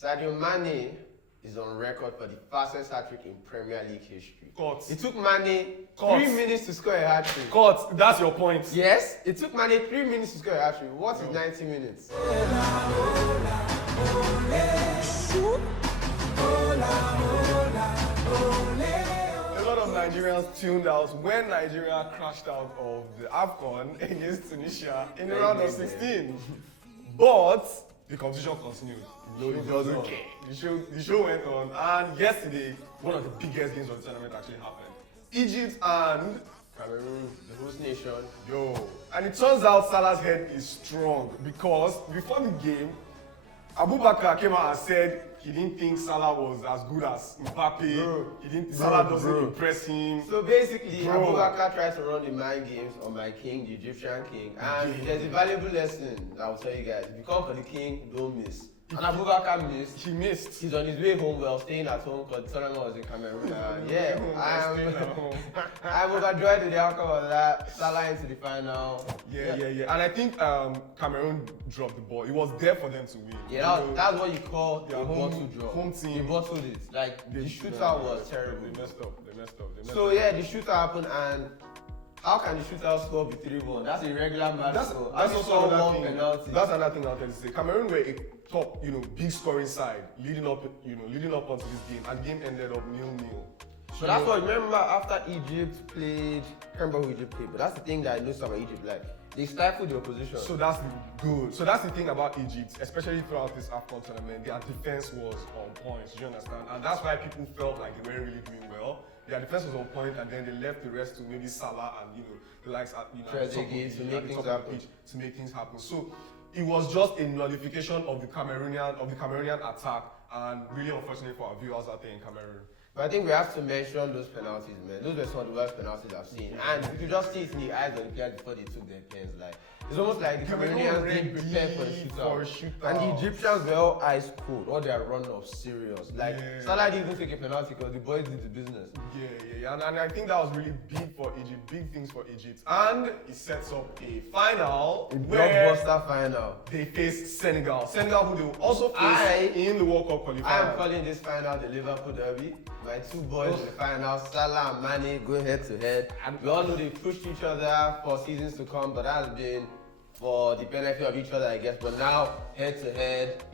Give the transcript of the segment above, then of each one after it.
Sadio Mane is on record for the fastest hat-trick in Premier League history. Cut. It took Mane 3 minutes to score a hat-trick. Cut. That's your point. Yes, it took Mane 3 minutes to score a hat-trick. What is 90 minutes? A lot of Nigerians tuned out when Nigeria crashed out of the Afcon against Tunisia in the round of 16. But the competition continued. No, it doesn't. The show went on, and yesterday, one of the biggest games of the tournament actually happened. Egypt and Cameroon, the host nation. And it turns out Salah's head is strong because before the game, Abubakar came out and said he didn't think Salah was as good as Mbappe. Salah doesn't impress him. So basically, Abubakar tried to run the mind games on my king, the Egyptian king. And there's a valuable lesson that I'll tell you guys. If you come for the king, don't miss. And Abubakar missed. He missed. He's on his way home, staying at home because the tournament was in Cameroon. I'm overjoyed with the outcome of that. Salah into the final. Yeah. And I think Cameroon dropped the ball. It was there for them to win. Yeah, that's what you call a bottle drop. Home team. They bottled it. Like, the shootout was terrible. They messed up. So yeah, the shootout happened, and how can the shootout score be 3-1? That's a regular match. That's also another thing. That's another thing I wanted to say. Cameroon were a top, big scoring side leading up onto this game, and the game ended up 0-0. So that's what, remember after Egypt played, I can't remember who Egypt played, but that's the thing that I noticed about Egypt, like, they stifled the opposition. So that's good. So that's the thing about Egypt, especially throughout this Afcon tournament, their defense was on point, you understand? And that's why people felt like they weren't really doing well. Their defense was on point, and then they left the rest to maybe Salah and, the likes at the top of the pitch to make things happen. So it was just a nullification of the Cameroonian attack, and really unfortunate for our viewers out there in Cameroon. But I think we have to mention those penalties, man. Those were some of the worst penalties I've seen. And you could just see it in the eyes of the players before they took their pens. Like, it's almost like the Cameroonians didn't prepare for the shootout. And the Egyptians were all ice cold. All their run of serious. Like, Salah didn't even take a penalty because the boys did the business. Yeah. And I think that was really big for Egypt. Big things for Egypt. And it sets up a final. A blockbuster final. They face Senegal. Senegal, who they will also face in the World Cup qualifier. I am calling this final the Liverpool derby. My two boys in the final, Salah and Mane, going head to head. We all know they pushed each other for seasons to come, but that has been for the benefit of each other, I guess. But now, head to head.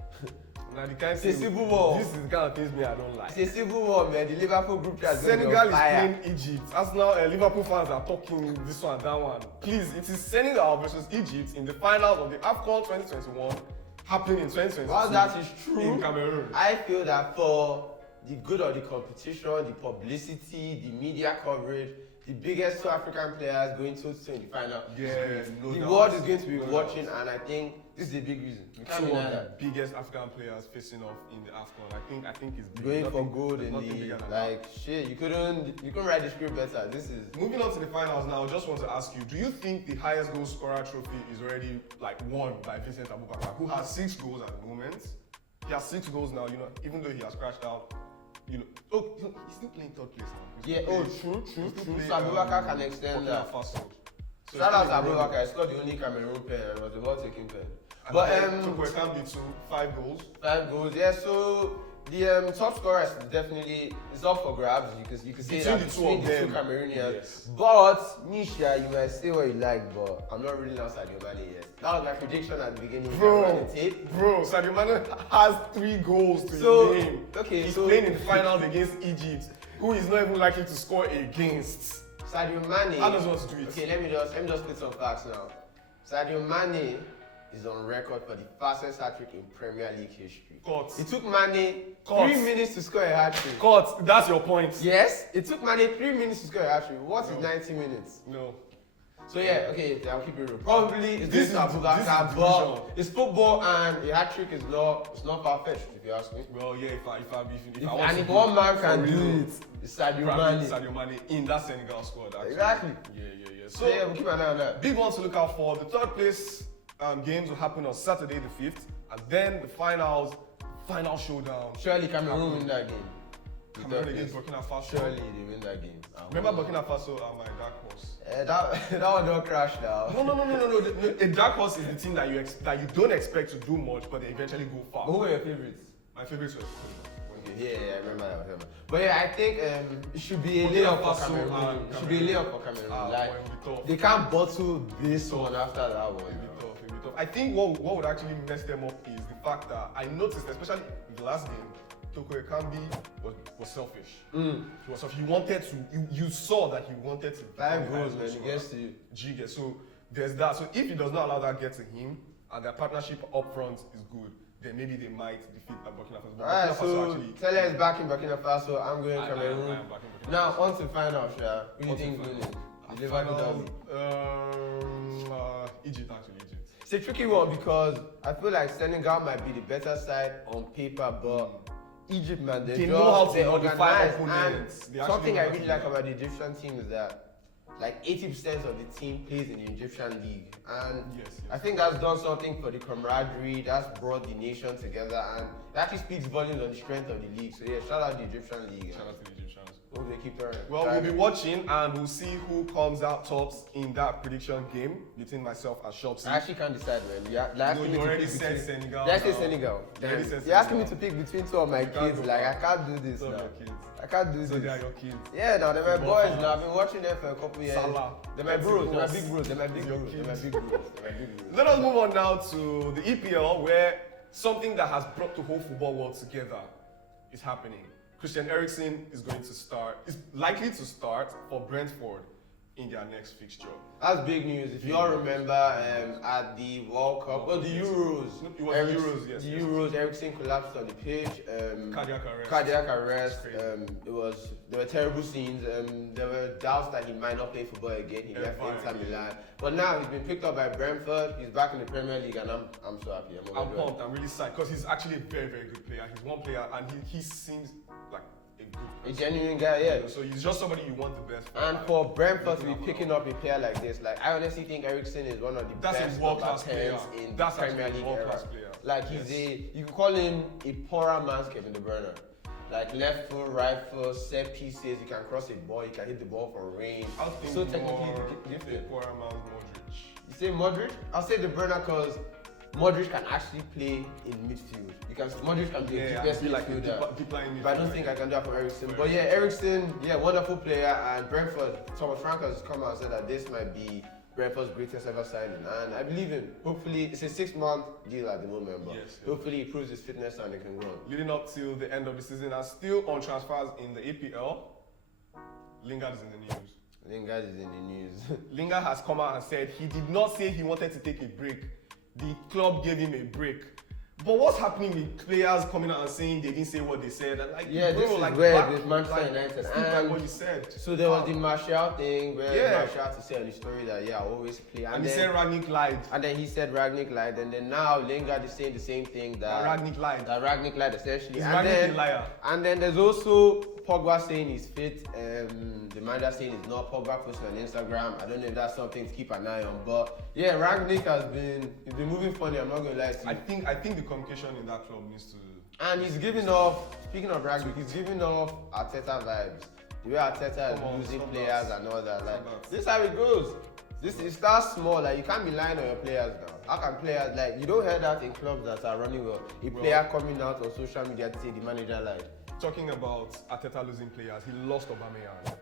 Now the kind it's a civil war. This is the kind of things I don't like. It's a civil war, man. The Liverpool group chat is Senegal is playing Egypt. As now, Liverpool fans are talking this one, that one. Please, it is Senegal versus Egypt in the finals of the Afcon 2021, happening in 2022. Well, that is true. In Cameroon. I feel that for the good of the competition, the publicity, the media coverage, the biggest two African players going to in the final. The world is going to be watching, and I think this is a big reason. Two of the biggest African players facing off in the Afcon. I think it's big. Going for gold in the shit. You couldn't write the script better. This is moving on to the finals now. I just want to ask you: do you think the highest goal scorer trophy is already won by Vincent Abubakar, who has 6 goals at the moment? He has 6 goals now. Even though he has crashed out. He's still playing third place now. True. So Abubakar can extend that. Shout out to Abubakar. It's not the only Cameroon player. It was the ball-taking player. But can be 5 goals. 5 goals. Yeah. So the top scorer is definitely up for grabs. You can say that between the two Cameroonians. Yes. But Nisha, you might say what you like, but I'm not ruling out Sadio Mane yet. That was my prediction at the beginning. Bro, Sadio Mane has 3 goals to his name. He's playing in the finals against Egypt, who is not even likely to score against. Sadio Mane. How does he want to do it? Okay, let me just split some facts now. Sadio Mane is on record for the fastest hat-trick in Premier League history. It took Mane 3 minutes to score a hat-trick. That's your point. Yes, it took Mane 3 minutes to score a hat-trick. What is 90 minutes? No. So yeah, okay, I'll keep it real. Probably it's Abubakar, but it's football and a hat-trick is not far-fetched, if you ask me. Well, yeah, if one man can do it, it's Sadio Mane in that Senegal squad. Actually. Exactly. Yeah. So yeah, we'll keep an eye on that. Big one to look out for. The third place games will happen on Saturday the 5th, and then the final showdown. Surely Cameroon win that game. Cameroon against Burkina Faso. Surely they win that game. Remember Burkina Faso are my dark horse. That one don't crash now. No. A dark horse is the team that you don't expect to do much, but they eventually go far. Who are your favorites? My favorites were Yeah, I remember that. But yeah, I think it should be a layup for Cameroon. It should be a layup for Cameroon. They can't bottle this one after that one. It'll be tough. I think what would actually mess them up is the fact that I noticed, especially in the last game, Toko Ekambi was selfish. He was selfish. He wanted to. You saw that he wanted to. 5 goals, man. He gets to Giga. So there's that. So if he does not allow that get to him, and their partnership up front is good, then maybe they might defeat Burkina Faso. Alright, so Tele is back in Burkina Faso. I'm going Cameroon. Now on to final, Sha. Who do you think will win? Egypt, actually. It's a tricky one because I feel like Senegal might be the better side on paper, but Egypt, man, they know how to organize. opponents. And something I really like about the Egyptian team is that like 80% of the team plays in the Egyptian league, and I think that's done something for the camaraderie. That's brought the nation together, and it actually speaks volumes on the strength of the league. So yeah, shout out the Egyptian league. Shout out to the Egyptians. Hope they keep turning. Well, we'll be watching and we'll see who comes out tops in that prediction game between myself and Shopsy. I actually can't decide, man. You already said Senegal. Let's say Senegal. You're asking me to pick between 2 of my kids. Like, I can't do this now. I can't do this. So they are your kids. Yeah, now they're my boys now. I've been watching them for a couple years. Salah. They're my bros. They're my big bros. They're my big bros. Let us move on now to the EPL, where something that has brought the whole football world together is happening. Christian Eriksen is likely to start for Brentford in their next fixture. That's big news. If you all remember at the World Cup, the Euros. It was the Euros, yes. The Euros, Eriksen collapsed on the pitch. Cardiac arrest. There were terrible scenes. There were doubts that he might not play football again. He left Inter Milan. But now he's been picked up by Brentford. He's back in the Premier League, and I'm so happy. I'm pumped. I'm really psyched because he's actually a very, very good player. He's one player, and he seems like a genuine guy, yeah. So he's just somebody you want the best for. And for Brentford to be picking up a player like this, like I honestly think Eriksen is one of the best world-class players in the Premier League era. Player. Like you can call him a poorer man's Kevin De Bruyne. Like left foot, right foot, set pieces, you can cross a ball, you can hit the ball from range. I think so technically gifted. Poorer man's Modric. You say Modric? I'll say De Bruyne because Modric can actually play in midfield. Modric can be a deepest midfielder. But I don't think I can do that for Eriksen. But yeah, Eriksen, wonderful player. And Brentford, Thomas Frank has come out and said that this might be Brentford's greatest ever signing. And I believe him. Hopefully, it's a 6-month deal at the moment, but hopefully he proves his fitness and he can grow. Leading up till the end of the season, and still on transfers in the EPL, Lingard is in the news. Lingard has come out and said he did not say he wanted to take a break. The club gave him a break. But what's happening with players coming out and saying they didn't say what they said? And like, this is weird with Manchester United. And what you said. So there was the Martial thing where Martial had to say on the story that I always play. And he said Ragnick lied. And then he said Ragnick lied. And then now Lingard is saying the same thing that Ragnick lied. That Ragnick lied essentially. Ragnick a liar. And then there's also Pogba saying he's fit. The manager saying he's not. Pogba posting on Instagram. I don't know if that's something to keep an eye on. But yeah, Ragnick he's been moving funny. I'm not gonna lie to you. I think the communication in that club needs to. And he's giving off. Speaking of Ragnick, he's giving off Arteta vibes. The way Arteta is losing players and all that. Like this is how it goes. It starts small. Like you can't be lying on your players now. How can players you don't hear that in clubs that are running well? A player coming out on social media to say the manager lied. Talking about Arteta losing players, he lost Aubameyang.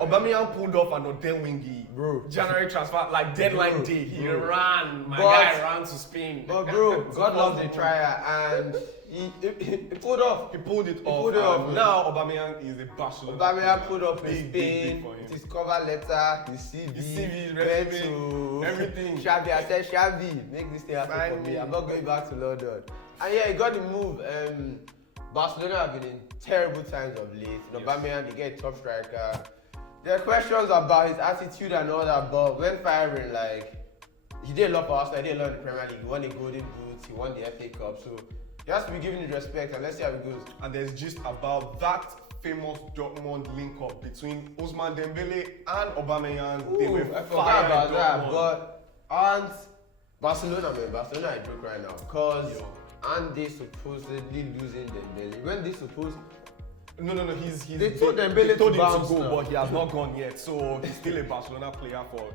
Aubameyang pulled off an Odell Wingy. Bro. January transfer, deadline day. He ran. My guy ran to Spain. But bro, God loves the trier and he pulled off. He pulled it off. Now Aubameyang is a Barcelona. Aubameyang pulled up his Spain, his cover letter, his CV, resume, everything. Xavi, I said Xavi, make this thing happen for me. I'm not going back to London. And he got the move. Barcelona have been in terrible times of late. Aubameyang, they get a top striker. There are questions about his attitude and all that, but when firing, he did a lot for Arsenal, he did a lot in the Premier League. He won the Golden Boot, he won the FA Cup, so he has to be given the respect, and let's see how it goes. And there's just about that famous Dortmund link-up between Ousmane Dembele and Aubameyang. They were I forgot about that, but aren't Barcelona a joke right now, because aren't they supposedly losing Dembele? When they supposed... No. They told Dembele to bounce go, but he has not gone yet. So he's still a Barcelona player for,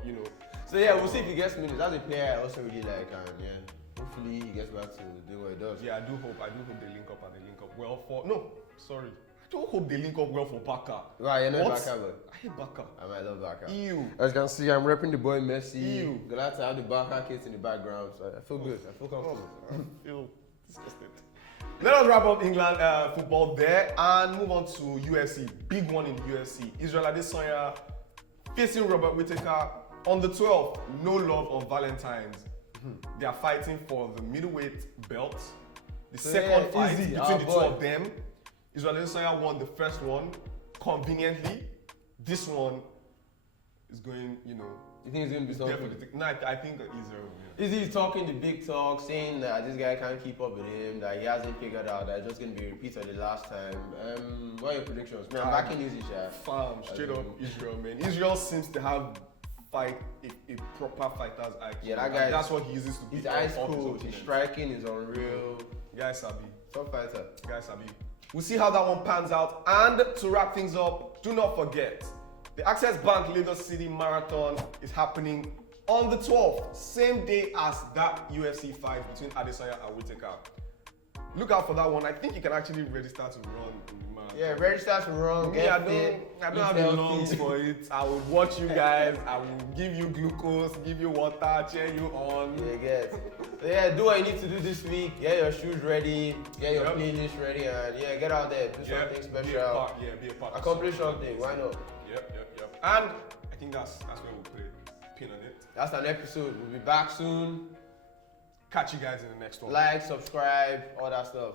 So yeah, we'll see if he gets minutes. That's a player I also really like, and hopefully he gets back to doing what he does. Yeah, I do hope they link up and they link up well for. No, sorry. I don't hope they link up well for Barca. Right, you know What? Barca, but I hate Barca. I might love Barca. Ew. As you can see, I'm repping the boy Messi. Ew. Glad to have the Barca kids in the background. So I feel good. I feel comfortable. I feel disgusted. Let us wrap up England football there and move on to UFC. Big one in UFC. Israel Adesanya facing Robert Whittaker on the 12th. No love on Valentine's. They are fighting for the middleweight belt. The second fight easy. between the two of them. Israel Adesanya won the first one conveniently. This one is going, You think it's going to be something? definitely. No, I think Israel. Is he talking the big talk, saying that this guy can't keep up with him, that he hasn't figured out that it's just going to be a repeat of the last time? What are your predictions? Man, I'm backing Izzy, Sha. Fam, straight up Israel, man. Israel seems to have a proper fighter's IQ. Yeah, that guy. That's what he uses to beat His ice all his cold, his opponents. striking is unreal. Guys, Sabi. Top fighter. Guys, Sabi. We'll see how that one pans out. And to wrap things up, do not forget, the Access Bank Lagos City Marathon is happening on the 12th, same day as that UFC fight between Adesanya and Whittaker. Look out for that one. I think you can actually register to run in the marathon. Yeah, register to run, Me, get I fit. don't have the lungs for it. I will watch you guys. I will give you glucose, give you water, cheer you on. Yeah, get. So yeah, do what you need to do this week. Get your shoes ready, get your Yep. playlist ready, and yeah, get out there, do something special. Be a part. of Accomplish something. something. Why not? Yep. And I think that's where we'll put a pin on it. That's an episode. We'll be back soon. Catch you guys in the next one. Like, subscribe, all that stuff.